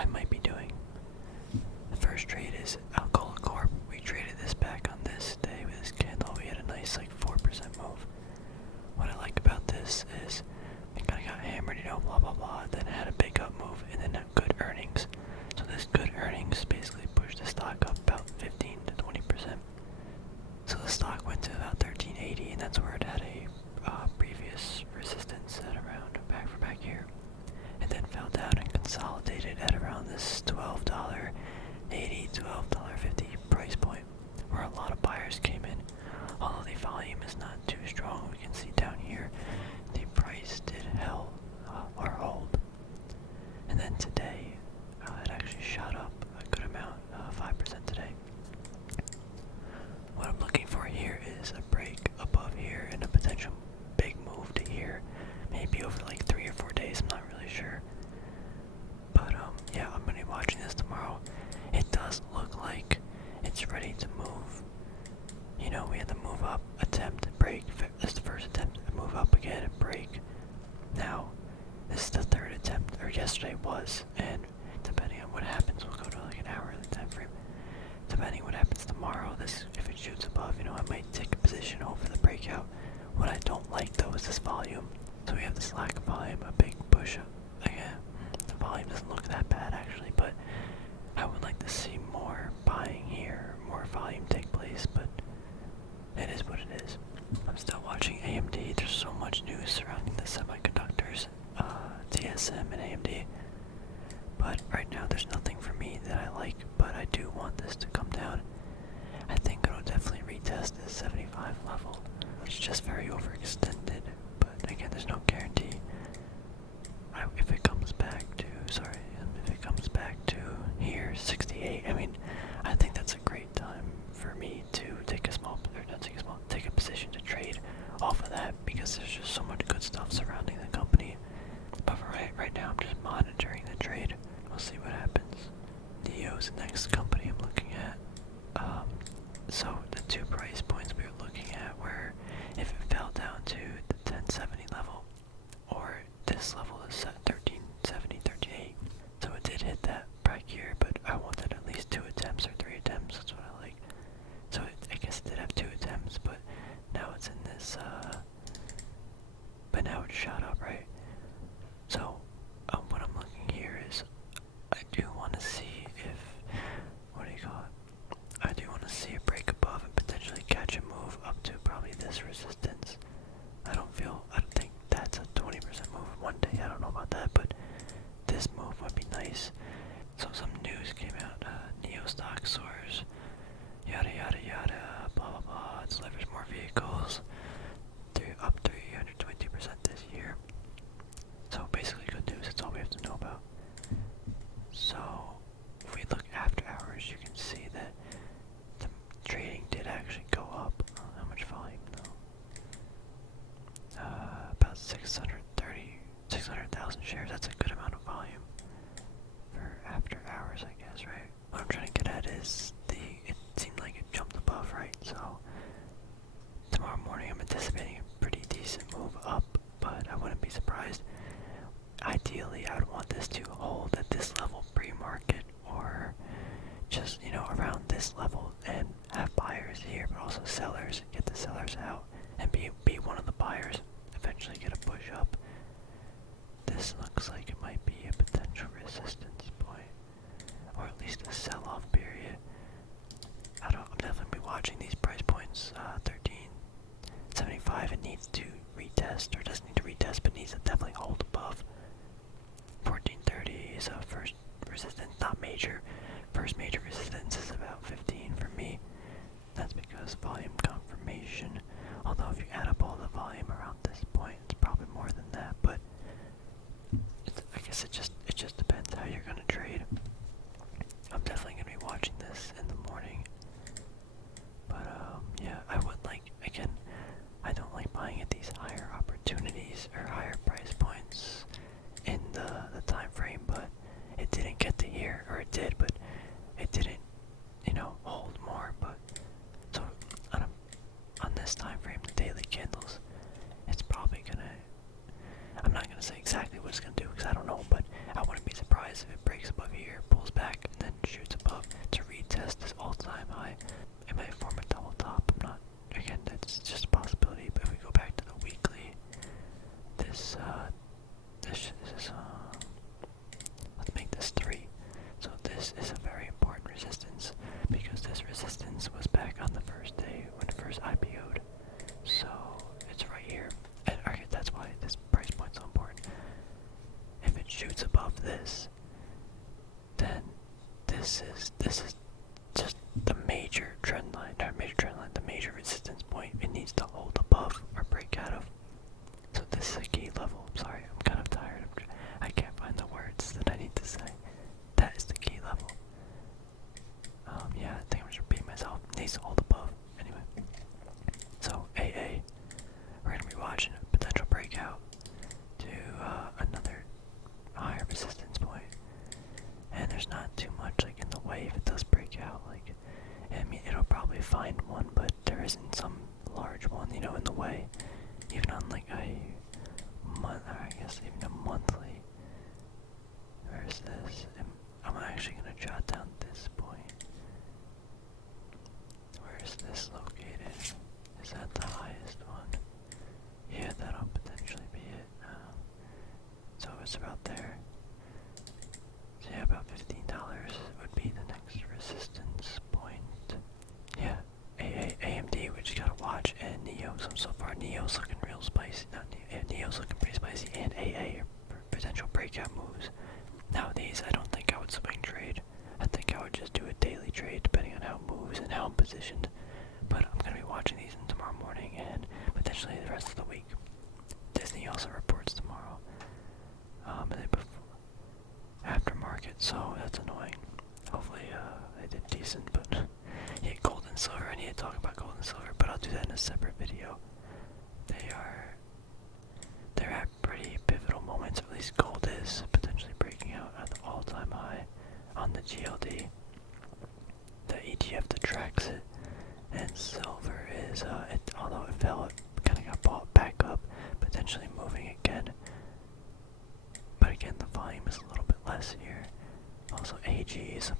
I might be doing. The first trade is Alcoa Corp. We traded this back on this day with this candle. We had a nice like 4% move. What I like about this is it kind of got hammered, blah blah blah, then had a big up move, and then had good earnings. So this good earnings basically pushed the stock up about 15 to 20%. So the stock went to about 1380, and that's where it had a previous resistance at around back here, and then fell down and consolidated at around this $12.80, $12.50 price point, where a lot of buyers came in. Although the volume is not too strong, we can see down here the price did hold. And then today, it actually shot up a good amount, 5% today. What I'm looking for here is a break above here and a potential big move to here, maybe over like 3 or 4 days, I'm not really sure. But yeah, I'm gonna be watching this tomorrow. It does look like it's ready to move. We had the move up attempt, break. This is the first attempt to move up again and break. Now, this is the third attempt, or yesterday was, and depending on what happens, we'll go to like an hourly time frame. Depending on what happens tomorrow, if it shoots above, I might take a position over the breakout. What I don't like though is this volume. So we have this lack of volume, a big push up. Again, the volume doesn't look that bad actually, but I would like to see more buying here, more volume take place, but it is what it is. I'm still watching AMD. There's so much news surrounding the semiconductors, TSM and AMD. But right now there's nothing for me that I like, but I do want this to come down. I think it'll definitely retest this 75 level. It's just very overextended, but again, there's no guarantee. If it comes back to here, 68, I think that's a great time for me to take a position to trade off of that, because there's just so much good stuff surrounding the company. But for right now, I'm just monitoring the trade. We'll see what happens. NIO is the next company I'm looking at. So the two price points we were looking at were if it fell down to the 1070 level, or this level is at 1370, 1380. So it did hit that back here, but I wanted at least 2 attempts or 3 attempts. That's what I like. So I guess it did have 2 attempts, but now it's in this, but now it's shot up, right? So what I'm looking here is, I do want to see if, I do want to see a break above and potentially catch a move up to probably this resistance. I don't think that's a 20% move in one day. I don't know about that, but this move would be nice. So some news came out, NIO stock soars, yada yada yada, blah blah blah, it delivers more vehicles, up 322% this year. So basically good news, that's all we have to know about. So if we look after hours, you can see that the trading did actually go up. How much volume though? About 600,000 shares. That's a good amount of volume for after hours, I guess, right? What I'm trying to get at is it seemed like it jumped above, right? So tomorrow morning I'm anticipating a pretty decent move up, but I wouldn't be surprised. Ideally, I would want this to hold at this level pre-market, or just, around this level, and have buyers here, but also sellers, get the sellers out, and be one of the buyers, eventually get a push up. This looks like it might be a potential resistance point, or at least a sell-off period. I'm definitely be watching these price points. 1375, it needs to retest, or doesn't need to retest, but needs to definitely hold above. 1430 is a first resistance, not major. First major resistance is about 15 for me. That's because volume confirmation. Although if you add up all the volume around this point, it's probably more than that. But I guess it just depends how you're gonna trade. I'm definitely gonna be watching this in the morning. But yeah, I would like, again, I don't like buying at these higher opportunities or higher price points in the time frame, but it didn't get to here, or it did, but it didn't, hold more. But so on this time frame, the daily candles, it's probably gonna, I'm not gonna say exactly what it's gonna do because I don't know, but I wouldn't be surprised is if it breaks above here, pulls back, and then shoots above to retest this all-time high. It might form a double top. I'm not. Again, that's just a possibility. But if we go back to the weekly, this is let's make this 3. So this is a very important resistance because this resistance was back on the first day when it first IPO'd. So it's right here. And okay, that's why this price point's so important. If it shoots above this, then this is just the major trend line, the major resistance point it needs to hold above or break out of. So this is a key level. I'm sorry, I'm kind of tired. I can't find the words that I need to say. That is the key level. Yeah, I think I'm just repeating myself. It needs to hold above. Anyway. So AA, we're gonna be watching a potential breakout to another higher resistance point. And there's not too much like in the way if it does break out. Like, I mean, it'll probably find one, but there isn't some large one, you know, in the way. Even on like a month, or I guess even a monthly. Where's this? I'm actually gonna jot down this point. Where's this located? Is that the highest one? Yeah, that'll potentially be it. So it's about there. So yeah, about $15 would be the next resistance point. Yeah, AMD, we just gotta watch, and Neo. So far, Neo's looking real spicy. Not Neo, Neo's looking pretty spicy, and AA are potential breakout moves. Now these, I don't think I would swing trade. I think I would just do a daily trade depending on how it moves and how I'm positioned. But I'm gonna be watching these tomorrow morning and potentially the rest of the week. Disney also reports tomorrow. And then after market, so that's annoying. Hopefully, they did decent, but yeah, gold and silver. I need to talk about gold and silver, but I'll do that in a separate video. They're at pretty pivotal moments. At least gold is potentially breaking out at the all-time high on the GLD, the ETF that tracks it, and silver is although it fell, it kind of got bought back up, potentially moving again. But again, the volume is a little bit less here. Also, AG is